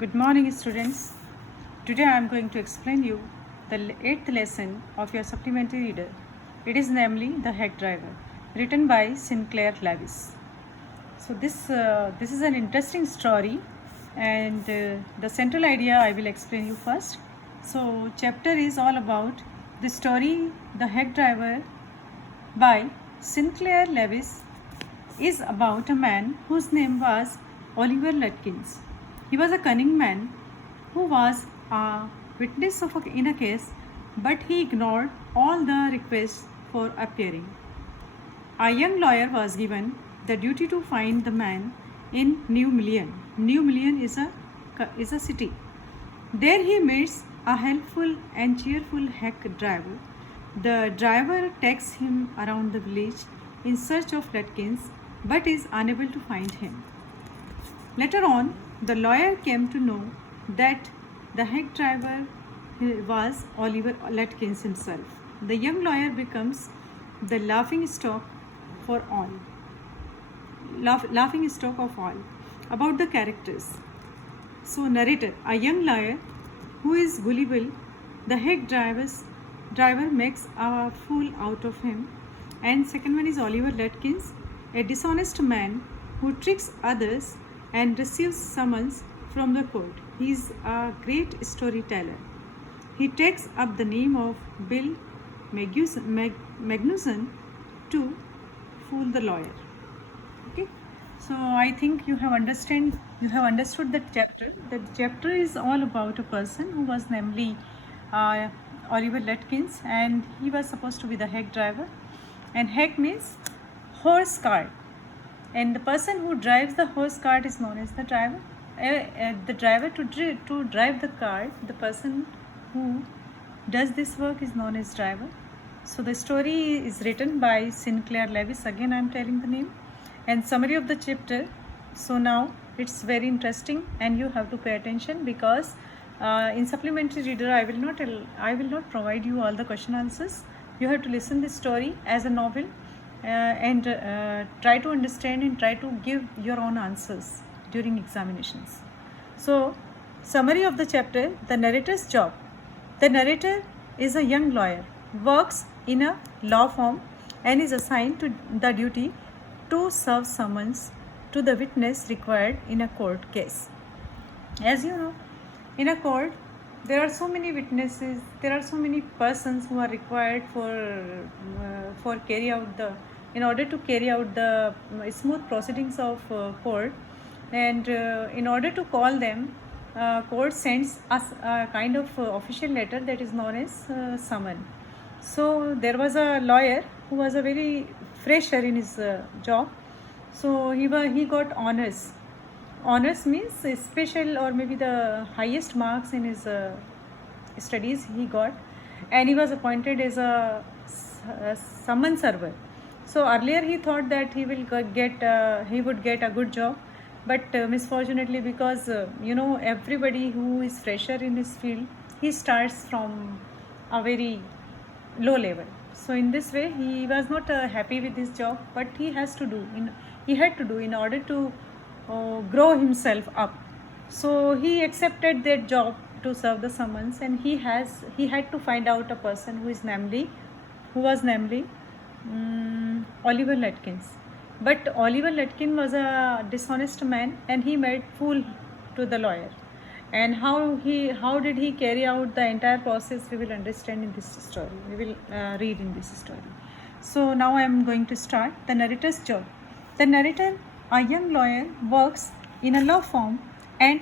Good morning, students. Today I am going to explain you the eighth lesson of your supplementary reader. It is namely The Hack Driver, written by Sinclair Lewis. So this is an interesting story, and the central idea I will explain you first. So chapter is all about the story The Hack Driver by Sinclair Lewis is about a man whose name was Oliver Lutkins. He was a cunning man who was a witness in a case, but he ignored all the requests for appearing. A young lawyer was given the duty to find the man in New Million. New Million is a city. There he meets a helpful and cheerful hack driver. The driver takes him around the village in search of Lutkins, but is unable to find him. Later on, the lawyer came to know that the hack driver was Oliver Lutkins himself. The young lawyer becomes the laughing stock for all. Laughing stock of all. About the characters. So, narrator, a young lawyer who is gullible, the hack driver makes a fool out of him. And second one is Oliver Lutkins, a dishonest man who tricks others and receives summons from the court. He is a great storyteller. He takes up the name of Bill Magnuson to fool the lawyer. Okay, so I think you have understood that chapter. That chapter is all about a person who was namely Oliver Lutkins, and he was supposed to be the hack driver. And hack means horse cart, and the person who drives the horse cart is known as the driver. The driver to drive the cart, the person who does this work is known as driver. So the story is written by Sinclair Lewis. Again, I am telling the name and summary of the chapter. So now it's very interesting, and you have to pay attention, because in supplementary reader I will not provide you all the question answers. You have to listen this story as a novel, and try to understand and try to give your own answers during examinations. So, summary of the chapter: the narrator's job. The narrator is a young lawyer, works in a law firm, and is assigned to the duty to serve summons to the witness required in a court case. As you know, in a court there are so many witnesses, there are so many persons who are required for in order to carry out the smooth proceedings of court. And in order to call them, court sends us a kind of official letter that is known as summon. So there was a lawyer who was a very fresher in his job. So he got honors. Honors means special, or maybe the highest marks in his studies he got, and he was appointed as a summon server. So earlier he thought that he would get a good job, but misfortunately, because everybody who is fresher in his field, he starts from a very low level. So in this way he was not happy with his job, but he had to do in order to grow himself up. So he accepted that job to serve the summons, and he had to find out a person who was namely Oliver Lutkins. But Oliver Lutkins was a dishonest man, and he made fool to the lawyer. And how did he carry out the entire process, we will understand in this story. We will read in this story. So now I am going to start the narrator's job. The narrator, a young lawyer, works in a law firm and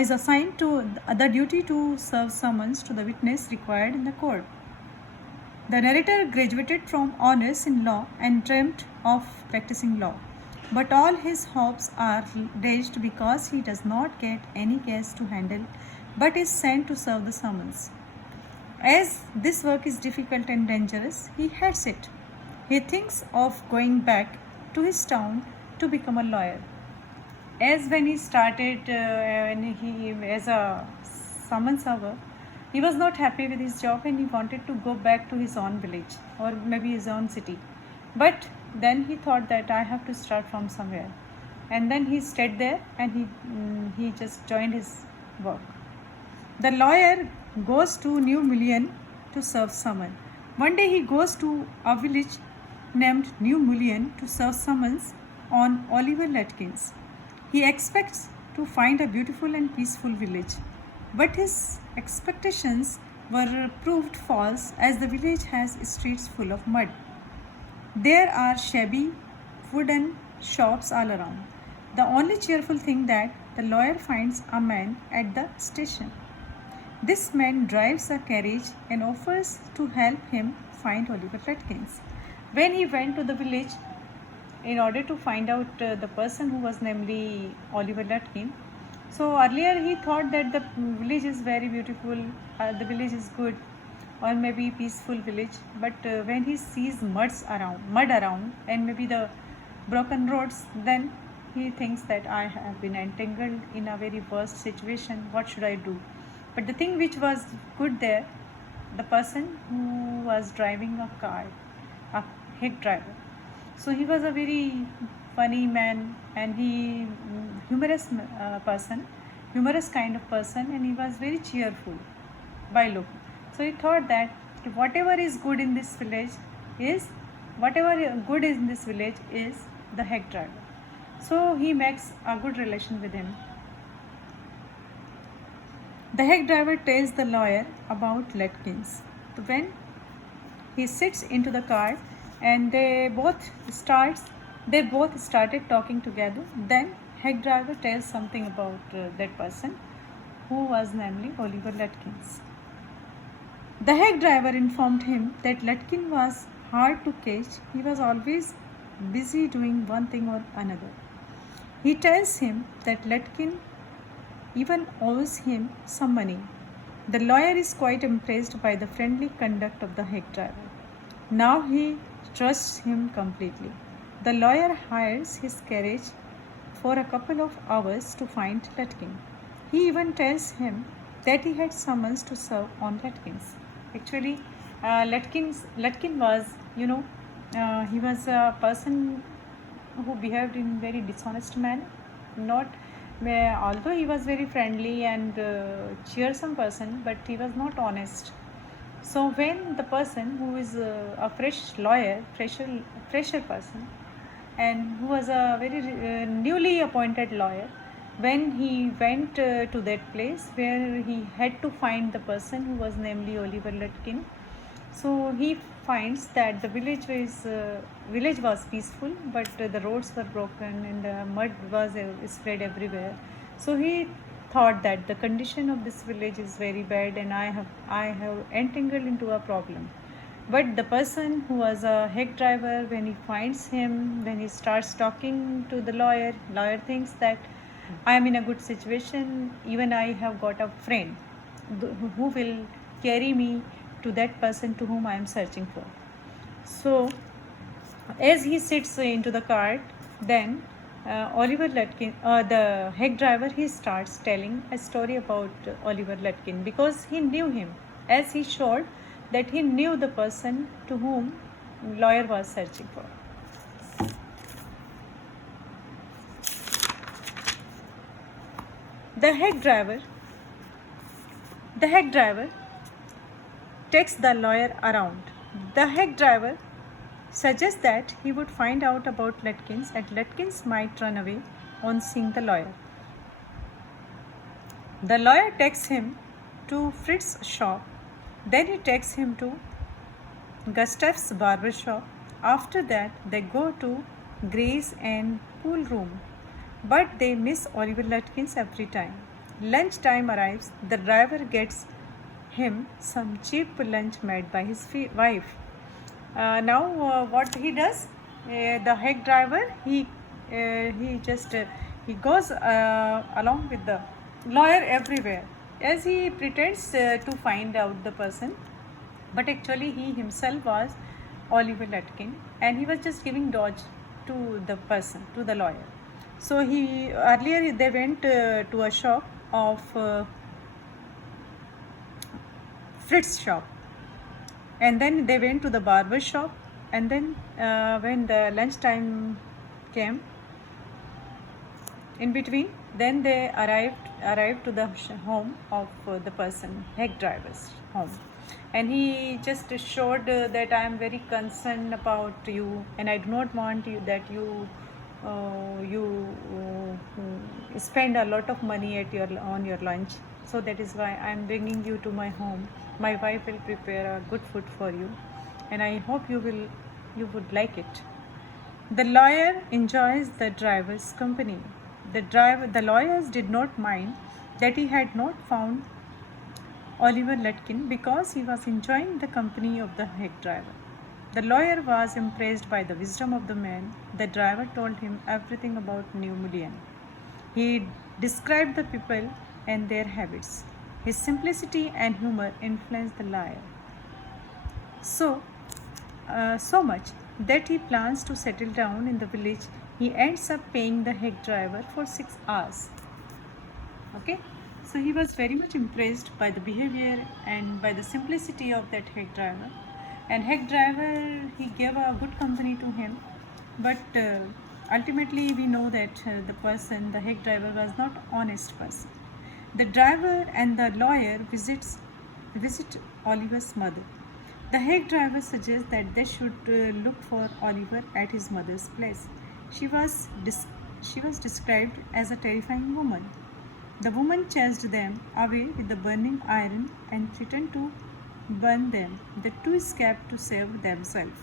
is assigned to the duty to serve summons to the witness required in the court. The narrator graduated from honors in law and dreamt of practicing law, but all his hopes are dashed because he does not get any case to handle, but is sent to serve the summons. As this work is difficult and dangerous, he hates it. He thinks of going back to his town to become a lawyer. As when he started as a summon server, he was not happy with his job, and he wanted to go back to his own village or maybe his own city. But then he thought that I have to start from somewhere. and then he stayed there, and he just joined his work. The lawyer goes to New Million to serve someone. One day he goes to a village named New Million to serve summons on Oliver Latkins. He expects to find a beautiful and peaceful village, but his expectations were proved false as the village has streets full of mud. There are shabby wooden shops all around. The only cheerful thing that the lawyer finds a man at the station. This man drives a carriage and offers to help him find Oliver Latkins. When he went to the village in order to find out the person who was namely Oliver Latkin, so earlier he thought that the village is very beautiful, the village is good, or maybe peaceful village. But when he sees mud around, and maybe the broken roads, then he thinks that I have been entangled in a very worst situation. What should I do? But the thing which was good there, the person who was driving a car, a head driver. So he was a very funny man, and he humorous kind of person, and he was very cheerful by look. So he thought that whatever is good in this village is the head driver. So he makes a good relation with him. The head driver tells the lawyer about Latkins. When he sits into the car and they both started talking together, then head driver tells something about that person who was namely Oliver Latkins. The head driver informed him that Latkin was hard to catch. He was always busy doing one thing or another. He tells him that Latkin even owes him some money. The lawyer is quite impressed by the friendly conduct of the head driver. Now he trusts him completely. The lawyer hires his carriage for a couple of hours to find Latkin. He even tells him that he had summons to serve on Latkins. Actually, Latkin was, he was a person who behaved in very dishonest manner. Although he was very friendly and cheersome person, but he was not honest. So when the person who is a fresher person, and who was a very newly appointed lawyer, when he went to that place where he had to find the person who was namely Oliver Latkin, so he finds that the village was peaceful, but the roads were broken and the mud was spread everywhere. So he thought that the condition of this village is very bad, and I have entangled into a problem. But the person who was a head driver, when he finds him, when he starts talking to the lawyer thinks that I am in a good situation. Even I have got a friend who will carry me to that person to whom I am searching for. So as he sits into the cart, then Oliver Latkin, the head driver, he starts telling a story about Oliver Latkin, because he knew him, as he showed that he knew the person to whom lawyer was searching for. The head driver takes the lawyer around. The head driver suggests that he would find out about Latkins, and Latkins might run away on seeing the lawyer. The lawyer takes him to Fritz's shop. Then he takes him to Gustav's barber shop. After that, they go to Gray's and pool room. But they miss Oliver Latkins every time. Lunchtime arrives. The driver gets him some cheap lunch made by his wife. Now what he does, the head driver, he goes along with the lawyer everywhere, as he pretends to find out the person, but actually he himself was Oliver Latkin, and he was just giving dodge to the person, to the lawyer. So earlier they went to a shop of Fritz's shop, and then they went to the barber shop, and then when the lunchtime came, In between, then they arrived to the home of the person, heck driver's home, and he just showed that I am very concerned about you, and I do not want you that you spend a lot of money at your on your lunch. So that is why I am bringing you to my home. My wife will prepare a good food for you, and I hope you would like it. The lawyer enjoys the driver's company. The lawyers did not mind that he had not found Oliver Letkin because he was enjoying the company of the head driver. The lawyer was impressed by the wisdom of the man. The driver told him everything about New Million. He described the people and their habits. His simplicity and humor influenced the lawyer so much that he plans to settle down in the village. He ends up paying the head driver for 6 hours. Okay, so he was very much impressed by the behavior and by the simplicity of that head driver. And head driver, he gave a good company to him, but ultimately we know that the head driver was not honest person. The driver and the lawyer visit Oliver's mother. The head driver suggests that they should look for Oliver at his mother's place. She was described as a terrifying woman. The woman chased them away with the burning iron and threatened to burn them. The two escaped to save themselves.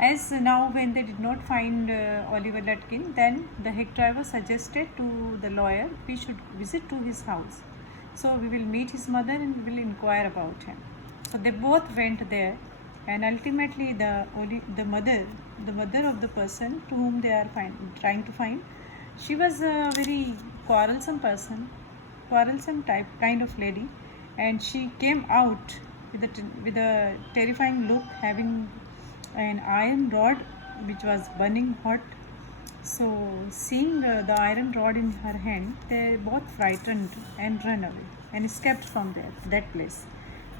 As now, when they did not find Oliver Letkin, then the head driver suggested to the lawyer we should visit to his house. So we will meet his mother and we will inquire about him. So they both went there, and ultimately the mother of the person to whom they are trying to find, she was a very quarrelsome person, quarrelsome type kind of lady, and she came out with a terrifying look, having an iron rod which was burning hot. So seeing the iron rod in her hand, they both frightened and ran away and escaped from that place.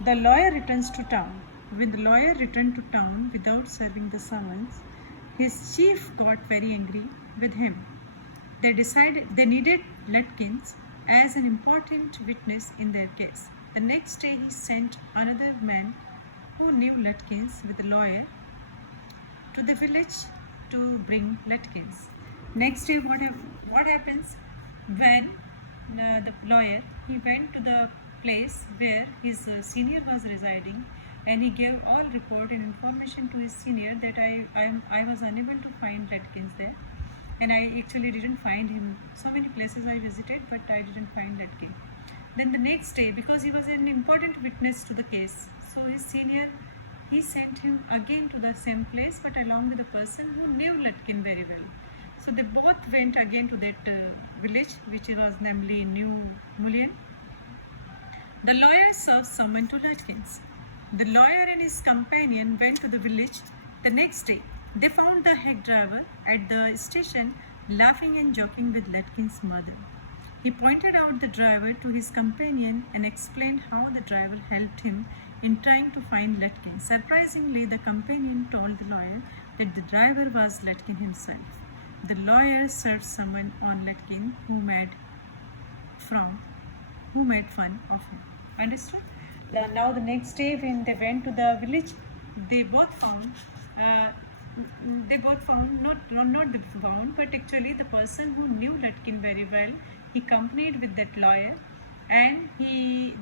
The lawyer returns to town. When the lawyer returned to town without serving the summons, his chief got very angry with him. They decided they needed Letkins as an important witness in their case. The next day, he sent another man who knew Letkins with a lawyer to the village to bring Letkins. Next day, what happens when the lawyer, he went to the place where his senior was residing, and he gave all report and information to his senior that I was unable to find Letkins there, and I actually didn't find him. So many places I visited, but I didn't find Letkin. Then the next day, because he was an important witness to the case, so his senior, he sent him again to the same place, but along with a person who knew Letkin very well. So they both went again to that village, which was namely New Mullion. The lawyer served someone to Letkins. The lawyer and his companion went to the village the next day. They found the head driver at the station laughing and joking with Letkin's mother. He pointed out the driver to his companion and explained how the driver helped him in trying to find Letkin. Surprisingly, the companion told the lawyer that the driver was Letkin himself. The lawyer served someone on Letkin who made fun of him. Understood? Now the next day, when they went to the village, they both found but actually the person who knew Letkin very well, he accompanied with that lawyer, and he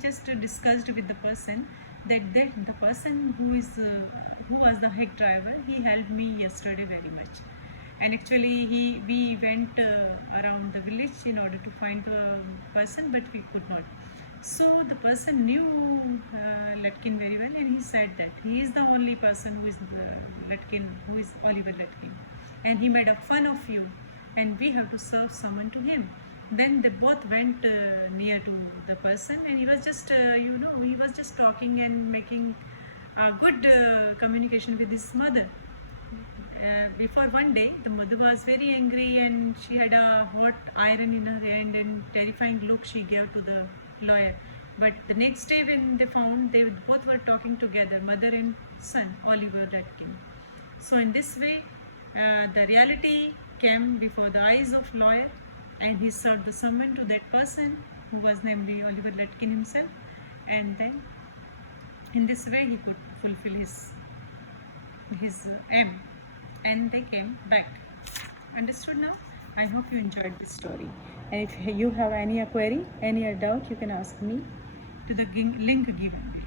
just discussed with the person that the person who was the head driver, he helped me yesterday very much, and actually we went around the village in order to find the person, but we could not. So the person knew Letkin very well, and he said that he is the only person who is who is Oliver Letkin, and he made a fun of you, and we have to serve someone to him. Then they both went near to the person, and he was just he was just talking and making a good communication with his mother. Before one day, the mother was very angry, and she had a hot iron in her hand, and terrifying look she gave to the lawyer. But the next day, when they found, they both were talking together, mother and son, Oliver Letkin. So in this way, the reality came before the eyes of lawyer, and he served the summon to that person, who was namely Oliver Letkin himself, and then in this way he could fulfill his aim, and they came back. Understood now? I hope you enjoyed this story, and if you have any query, any doubt, you can ask me to the link given.